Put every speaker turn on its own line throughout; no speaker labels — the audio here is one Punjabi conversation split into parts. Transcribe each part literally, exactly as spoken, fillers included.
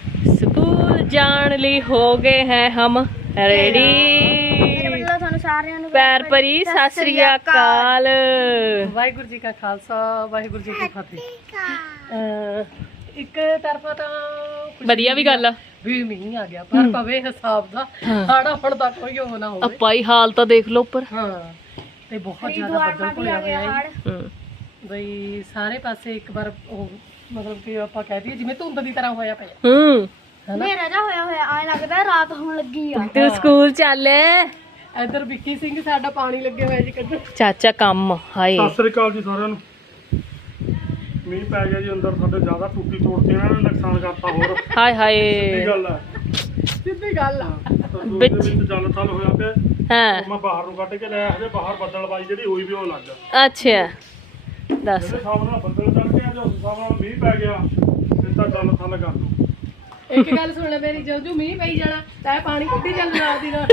स्कूल जाने ਲਈ हो गए हैं हम रेडी। पैर परी सत श्री अकाल।
वाहिगुरु जी का खालसा वाहिगुरु जी की फतेह। ਇੱਕ ਤਰਫਾ ਤਾਂ
ਵਧੀਆ ਵੀ ਗੱਲ ਆ
ਵੀ ਮੀਂਹ ਆ ਗਿਆ ਪਰ ਪਵੇ ਹਿਸਾਬ ਦਾ ਹਾੜਾ ਹੁਣ ਤੱਕ ਕੋਈ ਹੋ ਨਾ ਹੋਵੇ।
ਆਪਾਂ ਹੀ ਹਾਲ ਤਾਂ ਦੇਖ ਲਓ ਉੱਪਰ।
ਹਾਂ ਤੇ ਬਹੁਤ ਜ਼ਿਆਦਾ ਬੱਦਲ ਹੋਇਆ ਹੋਇਆ ਹੈ
ਹੂੰ
ਬਈ ਸਾਰੇ ਪਾਸੇ ਇੱਕ ਵਾਰ ਉਹ ਮਤਲਬ ਕਿ ਆਪਾਂ ਕਹਿ ਦਈਏ ਜਿਵੇਂ ਧੁੰਦ ਦੀ ਤਰ੍ਹਾਂ ਹੋਇਆ ਪਿਆ
ਹੂੰ
ਹਨੇਰਾ ਜਾ ਹੋਇਆ ਹੋਇਆ ਐ ਲੱਗਦਾ ਰਾਤ ਹੋਣ ਲੱਗੀ ਆ।
ਤੂੰ ਸਕੂਲ ਚੱਲ।
ਇੱਧਰ ਵਿੱਕੀ ਸਿੰਘ ਸਾਡਾ ਪਾਣੀ ਲੱਗੇ ਹੋਇਆ ਜੀ ਕੱਢ
ਚਾਚਾ ਕੰਮ ਹਾਏ।
ਸਤਿ ਸ੍ਰੀ ਅਕਾਲ ਜੀ ਸਾਰਿਆਂ ਨੂੰ। ਮੀਂਹ ਪੈ ਗਿਆ ਜੀ ਅੰਦਰ ਸਾਡੇ ਜ਼ਿਆਦਾ ਟੂਟੀ ਤੋੜਤੀ ਇਹਨਾਂ ਨੇ ਨੁਕਸਾਨ ਕਰਤਾ ਹੋਰ।
ਹਾਏ
ਇਹ
ਹਾਏ
ਗੱਲ ਹੈ
ਸਿੱਧੀ ਗੱਲ ਆ।
ਰਸੋਈ ਦੇ ਵਿੱਚ ਜਲ ਥਲ ਹੋਇਆ ਪਿਆ।
ਹਾਂ
ਉਹ ਮੈਂ ਬਾਹਰ ਨੂੰ ਕੱਢ ਕੇ ਲੈ ਆਇਆ ਬਾਹਰ ਬੱਦਲਬਾਈ ਜਿਹੜੀ ਹੋਈ ਵੀ ਉਹ ਲੱਗ ਗਿਆ।
ਅੱਛਾ ਦੱਸ।
ਜਿਹੜੇ ਹਿਸਾਬ ਨਾਲ ਬੱਦਲ ਚੜ ਗਿਆ ਜਾਂ ਉਸ ਹਿਸਾਬ ਨਾਲ ਮੀਂਹ ਪੈ ਗਿਆ ਫਿਰ ਤਾਂ ਜਲ ਥਲ ਕਰ ਦੂ।
ਇੱਕ ਗੱਲ ਸੁਣ ਲੈ ਮੇਰੀ ਜਦੋਂ ਮੀਂਹ ਪਈ ਜਾਣਾ ਤਾਂ ਪਾਣੀ ਕੱਢੀ ਚੱਲਣਾ ਆਦੀ ਨਾਲ।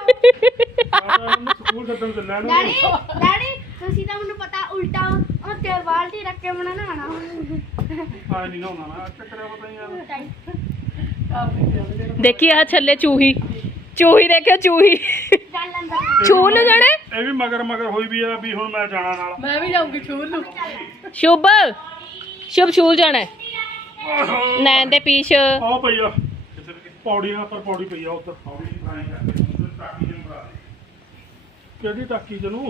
ਸਕੂਲ ਛੱਡਣ ਚੱਲਿਆ ਨੂੰ
ਡੈਡੀ ਡੈਡੀ ਤੁਸੀਂ ਤਾਂ ਮੈਨੂੰ ਪਤਾ ਉਲਟਾ ਉਹ ਤੇ ਬਾਲਟੀ ਰੱਖ ਕੇ ਮਨਾ ਨਹਾਣਾ
ਆਏ ਨਹੀਂ ਨਹਾਉਣਾ ਮੈਂ ਚੱਕਰਿਆ ਪਤਾ ਨਹੀਂ ਯਾਰ।
ਦੇਖੀ ਆ ਛੱਲੇ ਚੂਹੀ ਚੂਹੀ ਦੇਖਿਓ ਚੂਹੀ
ਚੱਲ ਅੰਦਰ
ਛੂ ਲੋ ਜਾਣੇ।
ਇਹ ਵੀ ਮਗਰ ਮਗਰ ਹੋਈ ਵੀ ਆ ਵੀ ਹੁਣ ਮੈਂ ਜਾਣਾ ਨਾਲ।
ਮੈਂ ਵੀ ਜਾਊਂਗੀ ਛੂਲ ਨੂੰ।
ਸ਼ੁਭ ਸ਼ੁਭ ਛੂਲ ਜਾਣਾ ਹੈ। ਨੈਣ ਦੇ ਪੀਛ
ਆਹ ਪਈ ਆ ਪੌੜੀਆਂ ਪਰ ਪੌੜੀ ਪਈ ਆ ਉੱਧਰ। ਕਿਹੜੀ ਟਾਕੀ ਜਨੂੰ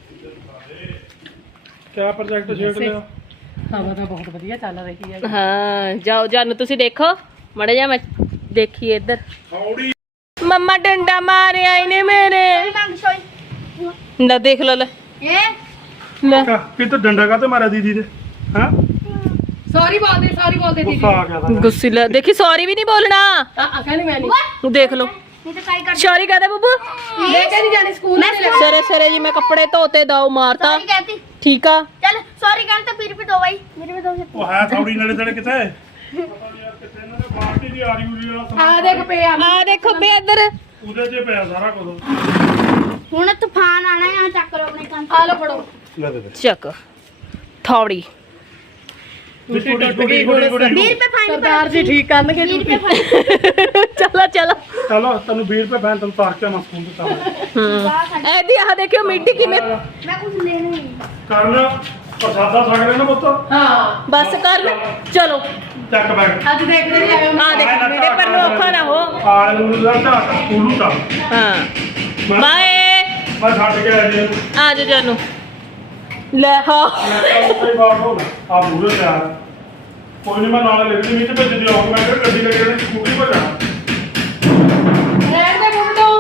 ਕਿਆ ਪ੍ਰੋਜੈਕਟ ਛੇੜ ਲਿਆ।
ਹਵਾ ਤਾਂ ਬਹੁਤ ਵਧੀਆ ਚੱਲ ਰਹੀ ਹੈ।
ਹਾਂ ਜਾਓ ਜਾਨੂੰ ਤੁਸੀਂ ਦੇਖੋ ਮੜੇ ਜਾ ਮੈਂ ਦੇਖੀ ਇੱਧਰ।
ਪੌੜੀ
ਮੰਮਾ ਡੰਡਾ ਮਾਰਿਆ ਇਹਨੇ ਮੇਰੇ।
ਮੰਗ ਸੋਈ
ਲੈ ਦੇਖ ਲੋ ਲੈ
ਇਹ
ਲੈ
ਕਿ ਤੂੰ ਡੰਡਾ ਕਾਤੇ ਮਾਰਿਆ ਦੀਦੀ ਦੇ ਹਾਂ
ਸੌਰੀ ਬੋਲਦੇ ਸੌਰੀ ਬੋਲਦੇ ਦੀਦੀ।
ਗੁੱਸਾ ਆ ਗਿਆ ਤਾਂ
ਗੁੱਸੇ ਲੈ ਦੇਖੀ ਸੌਰੀ ਵੀ ਨਹੀਂ ਬੋਲਣਾ।
ਆ ਕਹਿੰਦੀ ਮੈਂ ਨਹੀਂ
ਤੂੰ ਦੇਖ ਲੋ
ਨਹੀਂ ਤਾਂ ਕਾਈ ਕਰ
ਸੌਰੀ ਕਹਦੇ ਬੱਬੂ।
ਲੈ ਕੇ ਨਹੀਂ ਜਾਣੀ ਸਕੂਲ ਨਹੀਂ ਲੈ
ਸਰੇ ਸਰੇ ਜੀ ਮੈਂ ਕੱਪੜੇ ਧੋਤੇ ਦਾਉ ਮਾਰਤਾ
ਸੌਰੀ कहती
ਠੀਕ ਆ।
चल सॉरी कहते तो फिर भी दो भाई मेरे भी दो से
ਉਹ ਹੈ ਥੋੜੀ ਨੇੜੇ ਤੇੜੇ ਕਿਤੇ ਪਤਾ ਨੀ ਯਾਰ ਕਿਤੇ ਇਹਨਾਂ ਨੇ ਬਾਲਟੀ ਦੀ ਆਰੀ ਉਰੀ ਵਾਲਾ
ਆ ਦੇਖ ਪਿਆ
ਆ ਦੇਖੋ ਬੇ ਇੱਧਰ
ਉਹਦੇ 'ਚ ਪਿਆ ਸਾਰਾ ਕੁਝ।
हुन तूफान आना है यहाँ चेक करो अपने काम
ਆ ਲੋ ਫੜੋ।
ਲੈ ਦੇ ਦੇ
ਚੱਕ ਥੌੜੀ
ਟੁੱਟੀ ਟੁੱਟੀ ਗੁੜੀ ਗੁੜੀ
बीस रुपए फाइन
ਸਰਦਾਰ ਜੀ ਠੀਕ ਕਰਨਗੇ
बीस
ਡਿਊਟੀ।
रुपए फाइन
ਚਲੋ ਚਲੋ
ਚਲੋ ਤੈਨੂੰ ਵੀਹ ਰੁਪਏ ਫੈਨ ਤੈਨੂੰ ਤਾਰ ਕੇ ਮੈਂ ਸਕੂਲ ਦਿੱਤਾ
ਹੂੰ ਐਦੀ ਆਹ ਦੇਖਿਓ ਮਿੱਟੀ ਕਿਵੇਂ
मैं कुछ लेना नहीं
ਕਰਨ ਪ੍ਰਸਾਦਾ ਛਕ ਲੈਣਾ ਪੁੱਤ।
ਹਾਂ
ਬਸ ਕਰ ਲੈ ਚਲੋ
ਚੱਕ ਬੈਗ
ਅੱਜ ਦੇਖਦੇ ਨਹੀਂ ਆਏ
ਆ ਦੇਖ ਮੇਰੇ ਪਰ ਨੂੰ ਔਖਾ ਨਾ ਹੋ।
ਆਲੇ ਨੂੰ ਦਾ ਢਾਕ ਸਕੂਲ ਦਾ
ਹਾਂ
ਮੈਂ
ਬਾਏ
ਮੈਂ ਛੱਡ ਕੇ ਆਇਆ ਜੀ
ਆ ਜਾ ਜਾਨੂੰ ਲੈ ਹਾਂ
ਕੋਈ ਬਾਤ ਹੋ ਆ ਬੁਰੇ ਯਾਰ ਕੋਈ ਨਹੀਂ ਮੈਂ ਨਾਲ ਲੈ ਲਈ ਵਿੱਚ ਭੇਜ ਦਿਓ ਮੈਂ ਕਿਹਾ ਗੱਡੀ ਲੈ ਕੇ ਜਾਣੀ ਸਕੂਟੀ ਪਰ ਜਾਣਾ।
ਰਹਿਣ ਦੇ ਮੁੰਡੋ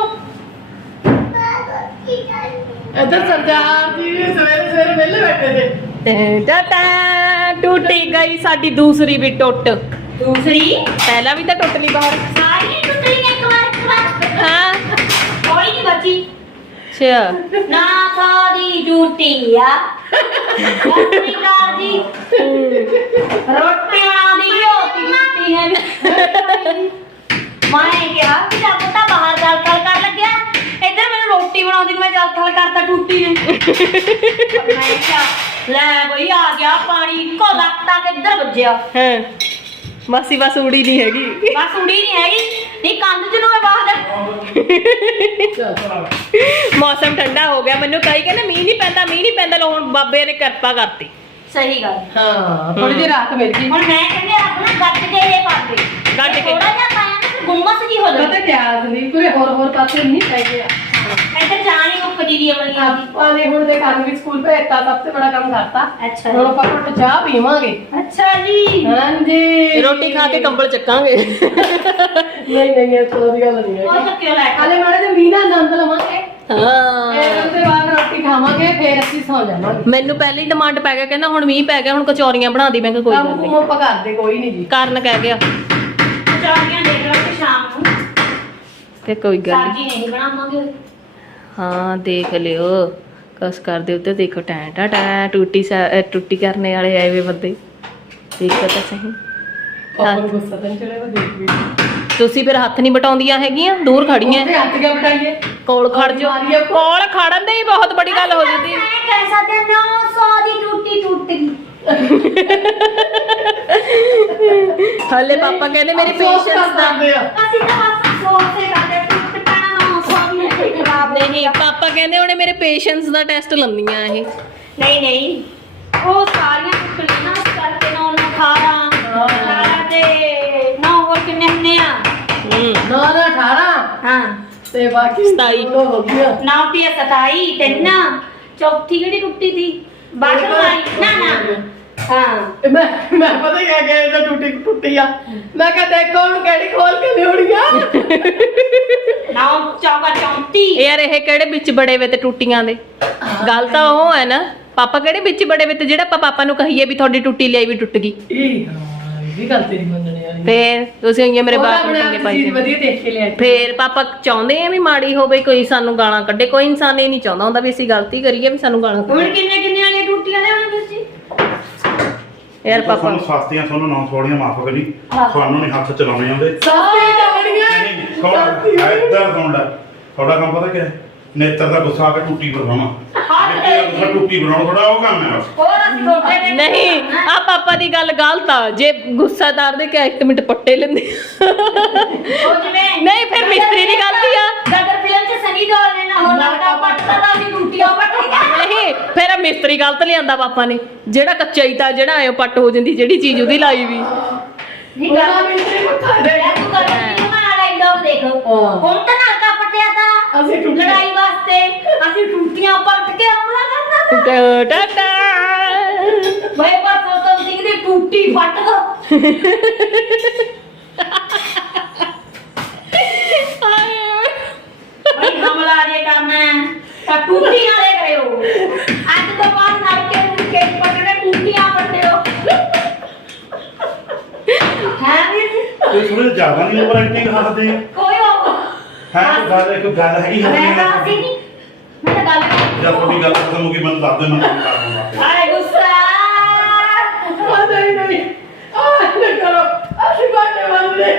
ਇੱਧਰ ਸਰਦਾਰ ਜੀ ਸਵੇਰੇ ਸਵੇਰੇ ਵਿਹਲੇ ਬੈਠੇ ਨੇ।
ਟਾ ਟੁੱਟੀ ਗਈ ਸਾਡੀ ਦੂਸਰੀ ਵੀ ਟੁੱਟ। ਦੂਸਰੀ ਪਹਿਲਾਂ ਵੀ ਤਾਂ ਟੁੱਟ ਲਈ ਬਾਹਰ।
सारी टुकड़ी एक बार एक बार
ਹਾਂ
कोई नहीं बची
ਅੱਛਾ
ना सारी जूती या जी रोटी बना दी होती जूती है मैं क्या कि जब तक बाहर गल कर कर लग गया इधर मैंने रोटी बना दी मैं जल थल करता टूटी ने मैं क्या ले भाई आ गया पानी को लगता के इधर बजया
ਹਾਂ ਮਾਸੀ ਬਸ ਉੜੀ ਨਹੀਂ ਹੈਗੀ।
बस उड़ी नहीं हैगी नहीं कंध च नु बाहर
ਮੌਸਮ ਠੰਡਾ ਹੋ ਗਿਆ ਮੈਨੂੰ ਕਈ ਕਹਿੰਦੇ ਮੀਂਹ ਨਹੀਂ ਪੈਂਦਾ ਮੀਂਹ ਨਹੀਂ ਪੈਂਦਾ ਲੋ ਹੁਣ ਬਾਬੇ ਨੇ ਕਿਰਪਾ ਕਰਤੀ।
सही गल
ਹਾਂ ਥੋੜੀ ਜਿਹੀ ਰਾਤ ਮਿਲ ਗਈ।
ਹੁਣ ਮੈਂ ਕਹਿੰਦੀ ਆਪਣਾ ਗੱਟ ਕੇ ਇਹ ਪਾਤੇ
ਗੱਟ ਕੇ।
ਥੋੜਾ ਜਿਹਾ ਪਾਇਆ ਨਾ ਫਿਰ ਗੁੰਮਸ ਜੀ ਹੋ
ਪਤਾ
ਜਾਂਦੀ
ਕਿਆ ਨਹੀਂ ਪੂਰੇ ਹੋਰ ਹੋਰ ਪਾਸੇ ਨਹੀਂ ਪੈ ਗਿਆ।
ਇੱਧਰ ਜਾਣੀ ਮੁੱਕਦੀ ਦੀ ਅਮਲੀ ਆ
ਆਪਾਂ ਨੇ ਹੁਣ ਦੇ ਕੰਨ ਵੀ ਸਕੂਲ ਭੇਜਤਾ ਸਭ ਤੋਂ ਬੜਾ ਕੰਮ ਕਰਤਾ।
ਅੱਛਾ
ਹੁਣ ਆਪਾਂ ਘੁੱਟ ਚਾਹ ਪੀਵਾਂਗੇ।
ਅੱਛਾ ਜੀ
ਹਾਂਜੀ
ਰੋਟੀ ਖਾ ਕੇ ਕੰਬਲ ਚੱਕਾਂਗੇ।
ਨਹੀਂ ਨਹੀਂ ਇਹ ਤੋਂ ਦੀ ਗੱਲ ਨਹੀਂ ਹੈ।
ਉਹ ਕਿਉਂ ਲੈ ਕੇ
ਹਾਲੇ ਮਾੜੇ ਜਿਹੇ ਮੀਂਹ ਦਾ ਆਨੰਦ ਲਵਾਂਗੇ
ਹਾਂ
ਫਿਰ ਉਹਦੇ ਬਾਅਦ ਰੋਟੀ ਖਾਵਾਂਗੇ ਫਿਰ ਅਸੀਂ ਸੌ ਜਾਵਾਂਗੇ।
ਮੈਨੂੰ ਪਹਿਲੇ ਹੀ ਡਿਮਾਂਡ ਪੈ ਗਿਆ ਕਹਿੰਦਾ ਹੁਣ ਮੀਂਹ ਪੈ ਗਿਆ ਹੁਣ ਕਚੌਰੀਆਂ ਬਣਾ ਦੀ। ਮੈਂ ਕਿਹਾ ਕੋਈ ਗੱਲ
ਕੰਮ
ਨਹੀਂ
ਕੁਮ ਆਪਾਂ ਕਰਦੇ ਕੋਈ ਨਹੀਂ ਜੀ।
ਕਾਰਨ ਕਹਿ ਗਿਆ
ਚਾਹੀਆਂ ਦੇਖ ਲਓ ਕਿ ਸ਼ਾਮ ਨੂੰ
ਤੇ ਕੋਈ ਗੱਲ ਨਹੀਂ।
ਸਬਜ਼ੀ ਨਹੀਂ ਬਣਾਵਾਂਗੇ।
ਹਾਂ ਦੇਖ ਲਿਓ ਕਸ ਕਰਦੇ ਉੱਤੇ ਦੇਖੋ ਟੈਂ ਟਾ ਟੈਂ ਟੂਟੀ ਸਾ- ਅਹ ਟੂਟੀ ਕਰਨੇ ਵਾਲੇ ਆਏ ਵੇ ਬੰਦੇ ਦੇਖੋ ਤਾਂ ਸਹੀ।
ਆਪਾਂ ਨੂੰ ਗੁੱਸਾ ਤਾਂ ਨੀ ਚੜਿਆ ਦੇਖ ਵੀ
ਤੁਸੀਂ ਫਿਰ ਹੱਥ ਨਹੀਂ ਬਟਾਉਂਦੀਆਂ ਹੈਗੀਆਂ ਦੂਰ ਖੜੀਆਂ
ਉਹਦੇ ਹੱਥ ਕਿਆ ਬਟਾਈਏ
ਕੋਲ ਖੜ ਜਾਓ। ਕੋਲ ਖੜਨ ਦੇ ਹੀ ਬਹੁਤ ਬੜੀ ਗੱਲ ਹੋ ਜਾਂਦੀ ਹੈ।
ਮੈਂ ਕਹਿ ਸਕਦੇ ਨੌ ਸੌ ਦੀ ਟੂਟੀ ਟੁੱਟ ਗਈ
ਹਲੇ ਪਾਪਾ ਕਹਿੰਦੇ ਮੇਰੇ ਪੇਸ਼ੈਂਸ ਦਾ
ਅਸੀਂ ਤਾਂ ਬਸ ਸੋਚਦੇ ਕਰਦੇ ਟੁੱਟ ਪੈਣਾ ਨਾ ਸਭ ਨੇ ਖਰਾਬ
ਨਹੀਂ ਨਹੀਂ ਪਾਪਾ ਕਹਿੰਦੇ ਉਹਨੇ ਮੇਰੇ ਪੇਸ਼ੈਂਸ ਦਾ ਟੈਸਟ ਲੰਮੀਆਂ ਇਹ
ਨਹੀਂ ਨਹੀਂ ਉਹ ਸਾਰੀਆਂ ਟੁੱਟ ਨਾ ਇਸ ਕਰਕੇ ਨਾ ਉਹਨੂੰ ਅਠਾਰਾਂ ਅਠਾਰਾਂ ਤੇ ਨੌ ਹੋਰ ਕਿੰਨੇ ਹੁੰਦੇ ਆ
ਹੂੰ
ਨਾ ਨਾ ਅਠਾਰਾਂ
ਹਾਂ
ਤੇ ਬਾਕੀ
ਸਤਾਈ।
ਦੋ ਹੋ ਗਿਆ
ਨੌ ਤੇ ਸਤਾਈ ਤਿੰਨ ਚੌਥੀ ਕਿਹੜੀ ਟੁੱਟੀ ਸੀ ਬਾਟਰ ਵਾਲੀ ਨਾ ਨਾ ਹਾਂ
ਮੈਂ ਮੈਂ ਪਤਾ ਕਿਆ ਗਿਆ ਇਹਦਾ ਟੁੱਟੀ ਟੁੱਟੀ ਆ ਮੈਂ ਕਿਹਾ ਦੇਖੋ ਹੁਣ ਕਿਹੜੀ ਖੋਲ ਕੇ ਲਿਉਣੀ ਆ
ਨੌ ਚੌਕਾ ਚੌਂਤੀ
ਯਾਰ ਇਹ ਕਿਹੜੇ ਵਿੱਚ ਬੜੇ ਵੇ ਤੇ ਟੁੱਟੀਆਂ ਦੇ ਗੱਲ ਤਾਂ ਉਹ ਹੈ ਨਾ ਪਾਪਾ ਕਿਹੜੇ ਵਿੱਚ ਬੜੇ ਵੇ ਤੇ ਜਿਹੜਾ ਆਪਾਂ ਪਾਪਾ ਨੂੰ ਕਹੀਏ ਵੀ ਤੁਹਾਡੀ ਟੁੱਟੀ ਲਈ ਵੀ ਟੁੱਟ ਗਈ
ਇਹ ਹਾਂ ਇਹ ਵੀ ਗੱਲ ਤੇਰੀ ਮੰਨਣੇ ਵਾਲੀ
ਫੇਰ ਤੁਸੀਂ ਇਹ ਮੇਰੇ ਬਾਪ ਨੂੰ
ਆਪਣੇ
ਪੰਗੇ
ਆਪ
ਪਾਈ
ਚੀਜ਼
ਜਾਂਦੇ।
ਵਧੀਆ ਦੇਖ ਕੇ ਲਿਆ
ਫੇਰ ਪਾਪਾ ਚਾਹੁੰਦੇ ਆ ਵੀ ਮਾੜੀ ਹੋਵੇ ਕੋਈ ਸਾਨੂੰ ਗਾਲਾਂ ਕੱਢੇ ਕੋਈ ਇਨਸਾਨ ਇਹ ਨਹੀਂ ਚਾਹੁੰਦਾ ਹੁੰਦਾ ਵੀ ਅਸੀਂ ਗਲਤੀ ਕਰੀਏ ਵੀ ਸਾਨੂੰ ਗਾਲਾਂ ਕੱਢੇ
ਹੁਣ ਕਿੰਨੇ ਕਿੰਨੇ ਵਾਲੀਆਂ ਟੁੱਟੀਆਂ ਨੇ ਹੁਣ ਤੁਸੀਂ
ਯਾਰ ਪਾਪਾ
ਤੁਹਾਨੂੰ ਸਸਤੀਆਂ ਤੁਹਾਨੂੰ ਨਾ ਥੋੜੀਆਂ ਮਾਫ ਕਰੀ ਤੁਹਾਨੂੰ ਨਹੀਂ ਹੱਥ ਚਲਾਉਣੇ ਆਉਂਦੇ
ਸਾਫੀ ਜਾਣੀਆਂ
ਨਹੀਂ ਥੋੜਾ ਇੱਧਰ ਸੁਣਦਾ ਤੁਹਾਡਾ ਕੰਮ ਪਤਾ ਕਿਆ ਹੈ? ਨੇਤਰ ਦਾ ਗੁੱਸਾ ਆ ਕੇ ਟੁੱਟੀ ਬਣਾਉਣਾ ਜੇ ਤੇਰਾ ਗੁੱਸਾ ਟੁੱਟੀ ਬਣਾਉਣਾ ਥੋੜਾ ਉਹ ਕੰਮ ਹੈ ਬਸ
ਹੋਰ ਅਸੀਂ ਛੋਟੇ ਨੇ
ਨਹੀਂ ਆ ਪਾਪਾ ਦੀ ਗੱਲ ਗਲਤ ਆ ਜੇ ਗੁੱਸਾ ਤਾਰਦੇ ਕਿ ਇੱਕ ਮਿੰਟ ਪੱਟੇ ਲੈਂਦੇ
ਉਹ ਜਿਵੇਂ
ਨਹੀਂ ਫਿਰ ਮਿਸਤਰੀ ਦੀ ਗਲਤੀ ਆ
ਗਦਰ ਫਿਲਮ ਚ ਸਨੀ ਦਿਓਲ ਨੇ ਨਾ ਹੋਰ ਲੜਕਾ ਪੱਟਦਾ ਤਾਂ ਅਸੀਂ ਟੁੱਟੀਆਂ ਪੱਟੀਆਂ
ਨਹੀਂ ਫਿਰ ਆ ਮਿਸਤਰੀ ਗਲਤ ਲਿਆਂਦਾ ਪਾਪਾ ਨੇ ਜਿਹੜਾ ਕੱਚਾ ਹੀ ਤਾਂ ਜਿਹੜਾ ਐ ਪੱਟ ਹੋ ਜਾਂਦੀ ਜਿਹੜੀ ਚੀਜ਼ ਉਹਦੀ ਲਾਈ ਵੀ
ਨਹੀਂ
ਉਹਨਾਂ
ਗੱਲ
ਵਿੱਚ ਹੀ ਮੁੱਠਾ ਦੇ
ਲੈ ਤੂੰ ਕਰ ਫਿਲਮ ਵਾਲਾ ਹੀ ਲੋਕ ਦੇਖ ਹੁਣ ਤਾਂ ਨਲਕਾ ਪੱਟਿਆ ਤਾਂ
ਅਸੀਂ ਟੁੱਟੀ
ਲੜਾਈ ਵਾਸਤੇ ਅਸੀਂ ਟੁੱਟੀਆਂ ਪੱਟ ਕੇ ਹਮਲਾ ਕਰਨਾ
ਟਾ ਟਾ ਟਾ
ਬਈ ਪਰ ਸੋਤਮ ਸਿੰਘ ਦੀ ਟੁੱਟੀ ਫੱਟ ਦੋ ਬਈ ਹਮਲਾ ਜੇ ਕਰਨਾ ਹੈ ਤਾਂ ਟੁੱਟੀਆਂ ਵਾਲੇ ਕਰਿਓ ਅੱਜ ਤੋਂ ਬਾਅਦ ਨਲਕੇ ਨੂੰ ਕੇ ਪੱਟਣੇ ਟੁੱਟੀਆਂ ਪੱਟਿਓ ਹੈ ਵੀ
ਇਹ ਥੋੜੇ ਜ਼ਿਆਦਾ ਨਹੀਂ ਓਵਰ ਐਕਟਿੰਗ ਹੱਸਦੇ ਆ
ਕੋਈ ਉਹ
ਹੈ ਕੋਈ ਗੱਲ ਕੋਈ ਗੱਲ ਹੈਗੀ
ਮੈਂ ਤਾਂ ਅਸੀਂ ਨਹੀਂ ਮੈਂ ਤਾਂ ਗੱਲ
ਜਦ ਤੁਹਾਡੀ ਗੱਲ ਖਤਮ ਹੋ ਗਈ ਮੈਨੂੰ ਦੱਸ ਦੇ ਮੈਂ ਕੰਮ ਕਰ ਦੂੰਗਾ
ਅਰੇ ਗੁੱਸਾ
ਆ ਨਹੀਂ ਨਹੀਂ ਆ ਨਾ ਕਰੋ ਅਸੀਂ ਬਾਟੇ ਬੰਦੇ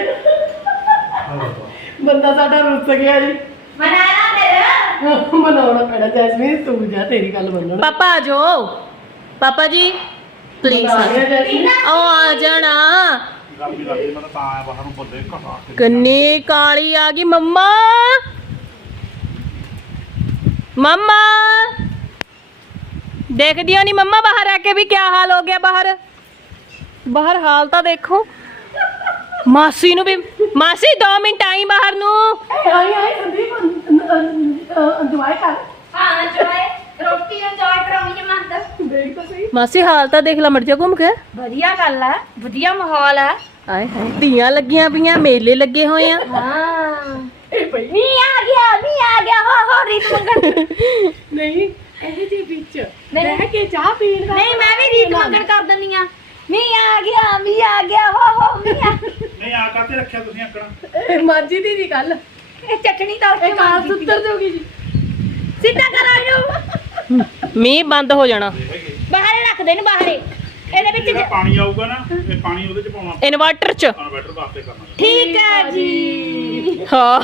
ਬੰਦਾ ਸਾਡਾ ਰੁੱਸ ਗਿਆ ਜੀ
ਮਨਾਣਾ ਤੇਰਾ
ਮਨਾਉਣਾ ਪੈਣਾ ਜੈਸਮੀਨ ਤੂੰ ਜਾ ਤੇਰੀ ਗੱਲ ਮੰਨਣਾ
ਪਾਪਾ ਆ ਜਾਓ ਪਾਪਾ ਜੀ ਪਲੀਜ਼
ਆ ਗਿਆ ਜੈਸਮੀਨ
ਉਹ ਆ ਜਾਣਾ
ਗਰਮੀ ਲੱਗਦੀ ਮੈਂ ਤਾਂ ਆਇਆ ਬਾਹਰ ਨੂੰ ਬੰਦੇ ਘਟਾ ਕੇ
ਕੰਨੀ ਕਾਲੀ ਆ ਗਈ ਮੰਮਾ ਮੰਮਾ ਦੇਖਦੀ ਹੋ ਨਹੀਂ ਮੰਮਾ ਬਾਹਰ ਆ ਕੇ ਵੀ ਕੀ ਹਾਲ ਹੋ ਗਿਆ ਬਾਹਰ ਬਾਹਰ ਹਾਲ ਤਾਂ ਦੇਖੋ ਮਾਸੀ ਨੂੰ ਵੀ ਮਾਸੀ ਦੋ ਮਿੰਟ ਆਈ ਬਾਹਰ ਨੂੰ
ਆਈ ਆਈ ਸੰਦੀਪ ਦਵਾਈ ਕਰ
ਹਾਂ ਜੋਏ ਰੋਟੀ ਇੰਜੋਏ ਕਰਾਉਣੀ ਹੈ ਮੰਦ
ਦੇਖ ਤਾਂ ਸਹੀ
ਮਾਸੀ ਹਾਲ ਤਾਂ ਦੇਖ ਲੈ ਮਰ ਜਾ ਘੁੰਮ ਕੇ
ਵਧੀਆ ਗੱਲ ਹੈ ਵਧੀਆ ਮਾਹੌਲ ਹੈ
ਆਏ ਹਾਏ ਧੀਆਂ ਲੱਗੀਆਂ ਪਈਆਂ ਮੇਲੇ ਲੱਗੇ ਹੋਏ ਆ
ਹਾਂ
ਇਹ ਪਈ
ਮੀ ਆ ਗਿਆ ਮੀ ਆ ਗਿਆ ਹੋ ਹੋ ਰੀਤ ਮੰਗਣ
ਨਹੀਂ ਇਹ ਜੀ ਵਿੱਚ
ਨਹੀਂ।
ਬਹਿ ਕੇ ਚਾਹ ਪੀਣ ਦਾ
ਨਹੀਂ ਮੈਂ ਵੀ ਰੀਤ ਮੰਗਣ ਕਰ ਦਿੰਦੀ ਆ ਮੀ ਆ ਗਿਆ ਮੀ ਆ ਗਿਆ ਹੋ ਹੋ ਮੀ ਆ
ਨਹੀਂ ਆ ਕਾਤੇ ਰੱਖਿਆ ਤੁਸੀਂ ਆਕੜਾ
ਇਹ ਮਾਜੀ ਦੀ ਦੀ ਗੱਲ
ਇਹ ਚਟਣੀ ਤਾਂ
ਇਹ ਕਾਲ ਸੁੱਤਰ ਜਾਊਗੀ ਜੀ
ਸਿੱਧਾ ਕਰ ਆਇਓ
ਮੀਂਹ ਬੰਦ ਹੋ ਜਾਣਾ
ਬਾਹਰ ਰੱਖ ਦੇ ਨੂੰ ਬਾਹਰੇ ਇਹਦੇ ਵਿੱਚ
ਜਿਹੜਾ ਪਾਣੀ ਆਊਗਾ ਨਾ ਇਹ ਪਾਣੀ ਉਹਦੇ ਚ ਪਾਉਣਾ
ਇਨਵਰਟਰ ਚ
ਇਨਵਰਟਰ ਵਾਸਤੇ ਕਰਨਾ
ਠੀਕ ਹੈ ਜੀ
ਹਾਂ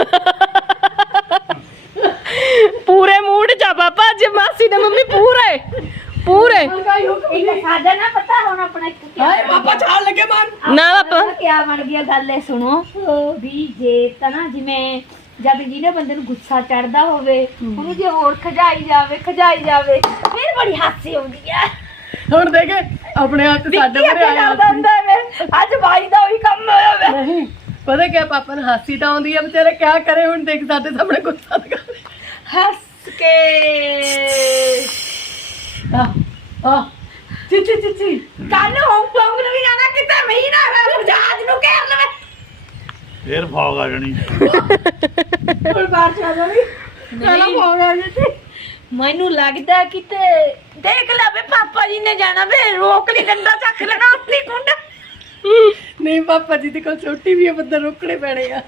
ਪੂਰੇ ਮੂਡ ਚ ਆ ਪਾਪਾ ਅੱਜ ਮਾਸੀ ਦੇ ਮੰਮੀ ਪੂਰੇ ਪੂਰੇ
ਹਲਕਾਈ ਹੋ
ਇੱਕ ਸਾਡਾ ਨਾ ਪਤਾ ਹੁਣ ਆਪਣਾ ਇੱਕ ਕਿਆ
ਹਾਏ ਪਾਪਾ ਛਾਲ ਲੱਗੇ ਮਾਰ
ਨਾ ਪਾਪਾ
ਕਿਆ ਬਣ ਗਿਆ ਗੱਲ ਇਹ ਸੁਣੋ ਵੀ ਜੇ ਤਾਂ ਨਾ ਜਿਵੇਂ ਜਦ ਜਿਹਨੇ ਬੰਦੇ ਨੂੰ ਗੁੱਸਾ ਚੜਦਾ ਹੋਵੇ ਉਹਨੂੰ ਜੇ ਹੋਰ ਖਜਾਈ ਜਾਵੇ ਖਜਾਈ ਜਾਵੇ ਫਿਰ ਬੜੀ ਹਾਸੀ ਆਉਂਦੀ ਆ
ਹੁਣ ਦੇਖ ਆਪਣੇ ਆਪ ਤੇ ਸਾਡੇ
ਵਿੱਕੀ
ਘਰੇ
ਅੱਗੇ
ਆਇਆ
ਕਰਦਾ ਹੁੰਦਾ ਵੇ ਅੱਜ ਬਾਈ ਦਾ ਵੀ ਕੰਮ ਹੋਇਆ ਵੇ
ਨਹੀਂ ਪਤਾ ਕਿਆ ਪਾਪਾ ਨੂੰ ਹਾਸੀ ਤਾਂ ਆਉਂਦੀ ਆ ਵਿਚਾਰੇ ਕਿਆ ਕਰੇ ਹੁਣ ਦੇਖ ਸਾਡੇ ਸਾਹਮਣੇ ਗੁੱਸਾ ਦਿਖਾ
ਹੱਸ ਕੇ
ਆ ਆ ਚਿੱਚੀ ਚਿੱਚੀ
ਕੱਲ ਹਾਂਗਕਾਂਗ ਨੂੰ ਵੀ ਜਾਣਾ ਕਿਤੇ ਮਹੀਨਾ ਨਾ ਜਹਾਜ਼ ਨੂੰ ਘੇਰ ਲਵੇ
ਫੇਰ ਫੌਗ ਆ ਜਾਣੀ
ਹੁਣ ਬਾਹਰ ਚਾ ਜਾਣੀ ਪਹਿਲਾਂ ਹੋ ਗਿਆ ਜੀ
ਮੈਨੂੰ ਲੱਗਦਾ ਕਿਤੇ ਦੇਖ ਲੈ ਵੇ ਪਾਪਾ ਜੀ ਨੇ ਜਾਣਾ ਵੇ ਰੋਕ ਲਈ ਡੰਡਾ ਚੱਕ ਲੈਣਾ ਉੱਤੀ ਕੁੰਡ
ਨਹੀਂ ਪਾਪਾ ਜੀ ਦੇ ਕੋਲ ਛੋਟੀ ਵੀ ਹੈ ਬੰਦਾ ਰੋਕਣੇ ਪੈਣੇ ਆ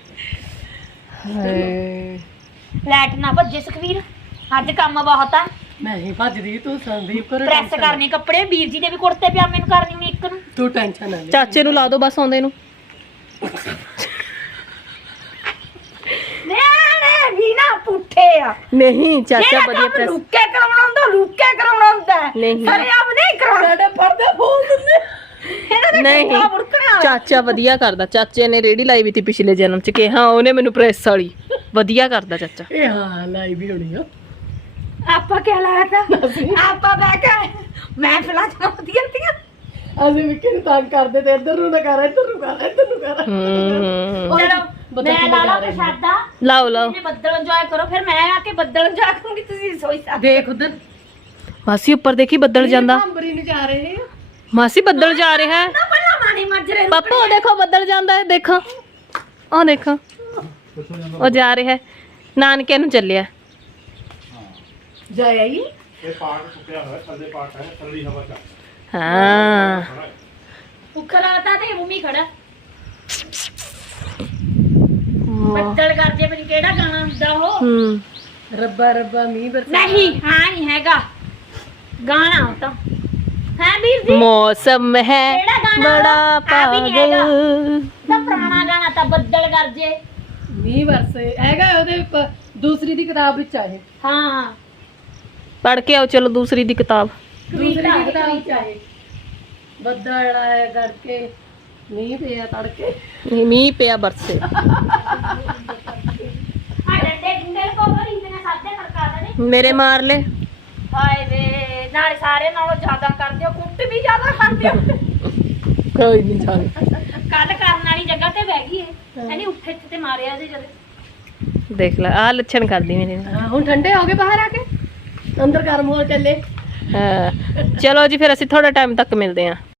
ਲੈਟ ਨਾ ਭੱਜੇ ਸੁਖਵੀਰ ਅੱਜ ਕੰਮ ਬਹੁਤ ਆ
ਮੈਂ ਹੀ ਭੱਜਦੀ ਤੂੰ ਸੰਦੀਪ ਕਰ
ਪ੍ਰੈਸ ਕਰਨੇ ਕੱਪੜੇ ਵੀਰ ਜੀ ਦੇ ਵੀ ਕੁੜਤੇ ਪਜਾਮੇ ਨੂੰ ਕਰਨੀ ਹੁਣ ਇੱਕ ਨੂੰ
ਤੂੰ ਟੈਨਸ਼ਨ ਨਾ ਲੈ
ਚਾਚੇ ਨੂੰ ਲਾ ਦੋ ਬਸ ਆਉਂਦੇ ਨੂੰ
ਨਿਆਣੇ ਵੀ ਨਾ ਪੁੱਠੇ ਆ
ਨਹੀਂ ਚਾਚਾ
ਜਿਹੜਾ
ਵਧੀਆ
ਕੰਮ
ਪ੍ਰੈਸ
ਲੁੱਕੇ ਕਰਾਉਣਾ ਹੁੰਦਾ ਰੁੱਕ ਕੇ ਕਰਾਉਣਾ ਹੁੰਦਾ ਹੈ
ਨਹੀਂ।
ਸਾਰੇ ਆਪ ਨਹੀਂ ਕਰਾਉਣਾ
ਸਾਡੇ ਪਰਦੇ ਫੋਲ ਦਿੰਦੇ
ਇਹਨਾਂ ਦੇ
ਨਹੀਂ
ਕਿੰਨਾ ਬੁੜਕਣਾ
ਚਾਚਾ ਵਧੀਆ ਕਰਦਾ। ਚਾਚੇ ਨੇ ਰੇੜੀ ਲਾਈ ਵੀ ਤੀ ਪਿਛਲੇ ਜਨਮ ਚ ਕਿ ਹਾਂ ਉਹਨੇ ਮੈਨੂੰ ਪ੍ਰੈਸ ਵਾਲੀ ਵਧੀਆ ਕਰਦਾ ਚਾਚਾ।
ਇਹ ਹਾਂ ਲਾਈ ਵੀ ਹੋਣੀ ਆ
ਆਪਾਂ ਕੀ ਲਾਇਆ ਤਾ ਆਪਾਂ ਬਹਿ ਕੇ ਮੈਂ ਫਿਲਾ ਚਲਾਉਂਦੀਆਂ ਤੀਆਂ
ਅਸੀਂ ਵੀ ਕਿਹਨੂੰ ਤੰਗ ਕਰਦੇ ਤੇ ਇੱਧਰ ਨੂੰ ਨਾ ਕਰ ਇੱਧਰ ਨੂੰ ਕਰ ਇੱਧਰ ਨੂੰ ਕਰ
ਹੂੰ
ਚਲੋ ਮੈਂ ਲਾ ਲਾ ਪ੍ਰਸ਼ਾਦਾ
ਲਾਓ ਲਾਓ
ਤੁਸੀਂ ਬੱਦਲ ਇੰਜੋਏ ਕਰੋ ਫਿਰ ਮੈਂ ਆ ਕੇ ਬੱਦਲ ਇੰਜੋਏ ਕਰੂੰਗੀ ਤੁਸੀਂ ਸੋਈ ਸਾ
ਦੇਖ ਉਧਰ
ਮਾਸੀ ਉੱਪਰ ਦੇਖੀ ਬੱਦਲ ਜਾਂਦਾ।
ਅੰਬਰੀ ਨੂੰ ਜਾ ਰਹੇ ਆ
ਮਾਸੀ ਬੱਦਲ ਜਾ ਰਿਹਾ ਹੈ।
ਨਾ ਪਹਿਲਾਂ ਮਾਣੀ ਮੱਜਰੇ
ਪਾਪਾ ਉਹ ਦੇਖੋ ਬੱਦਲ ਜਾਂਦਾ ਹੈ ਦੇਖੋ ਉਹ ਦੇਖੋ ਉਹ ਜਾ ਰਿਹਾ ਹੈ ਨਾਨਕੇ ਨੂੰ ਚੱਲਿਆ।
ਜਾਇਆ ਹੀ
ਇਹ ਪਾਰਟ ਟੁੱਟਿਆ ਹੋਇਆ ਥੱਲੇ ਪਾਰਟ ਹੈ ਥੱਲੀ ਹਵਾ ਚੱਲ
ਹਾਂ
ਉਖਲਾਤਾ ਤੇ ਮੰਮੀ ਖੜਾ ਬੱਦਲ ਗਰਜੇ ਮੈਨੂੰ ਕਿਹੜਾ ਗਾਣਾ ਹੁੰਦਾ ਉਹ
ਹੂੰ
ਰੱਬਾ ਰੱਬਾ ਮੀਂਹ ਬਰਸਾ
ਨਹੀਂ ਹਾਂ ਨਹੀਂ ਹੈਗਾ ਗਾਣਾ ਉਹ ਤਾਂ ਹੈ ਵੀਰ ਜੀ
ਮੌਸਮ ਹੈ
ਕਿਹੜਾ ਗਾਣਾ
ਬੜਾ
ਆ ਵੀ ਨਹੀਂ ਹੈਗਾ।
ਪਾਗਲ।
ਤਾਂ ਪੁਰਾਣਾ ਗਾਣਾ ਤਾਂ ਬੱਦਲ ਗਰਜੇ
ਮੀਂਹ ਵਰਸੇ ਹੈਗਾ ਉਹਦੇ ਪ- ਦੂਸਰੀ ਦੀ ਕਿਤਾਬ ਵਿੱਚ ਆਏ
ਹਾਂ
ਪੜ੍ਹ ਕੇ ਆਓ ਚਲੋ ਦੂਸਰੀ ਦੀ ਕਿਤਾਬ।
ਦੂਸਰੀ
ਕਵਿਤਾ
ਦੀ
ਹੈ,
ਕਿਤਾਬ ਵਿੱਚ ਆਏ ਬੱਦਲ ਆਏ ਗੜਕੇ ਮੀਂਹ ਪਿਆ ਤੜਕੇ
ਨਹੀਂ, ਮੀਂਹ ਪਿਆ ਬਰਸੇ।
ਆ ਡੰਡੇ ਡੰਡੇ ਕੋ ਕਰੀ ਤੇ ਸਾਦੇ ਖੜਕਾ ਦੇ
ਮੇਰੇ ਮਾਰ ਲੈ
ਹਾਏ ਵੇ ਨਾਲੇ ਸਾਰੇ ਨਾਲੋਂ ਜ਼ਿਆਦਾ ਕਰਦੇ ਹੋ ਕੁੱਟ ਵੀ ਜ਼ਿਆਦਾ ਖਾਂਦੇ ਹੋ
ਕੋਈ ਨਹੀਂ ਚੱਲ
ਕੱਲ ਕਰਨ ਵਾਲੀ ਜਗ੍ਹਾ ਤੇ ਬਹਿ ਗਈ ਇਹ ਇਹਨੇ ਉੱਠੇ ਇੱਥੇ ਤੇ ਮਾਰਿਆ ਇਹਦੇ ਜਦ
ਦੇਖ ਲੈ ਆ ਲੱਛਣ ਕਰਦੀ ਮੇਰੇ ਨਾਲ।
ਹਾਂ ਹੁਣ ਠੰਡੇ ਹੋ ਗਏ ਬਾਹਰ ਆ ਕੇ ਅੰਦਰ ਗਰਮ ਹੋ ਚੱਲੇ
ਹਾਂ ਚਲੋ ਜੀ ਫਿਰ ਅਸੀਂ ਥੋੜਾ ਟਾਈਮ ਤੱਕ ਮਿਲਦੇ ਹਾਂ।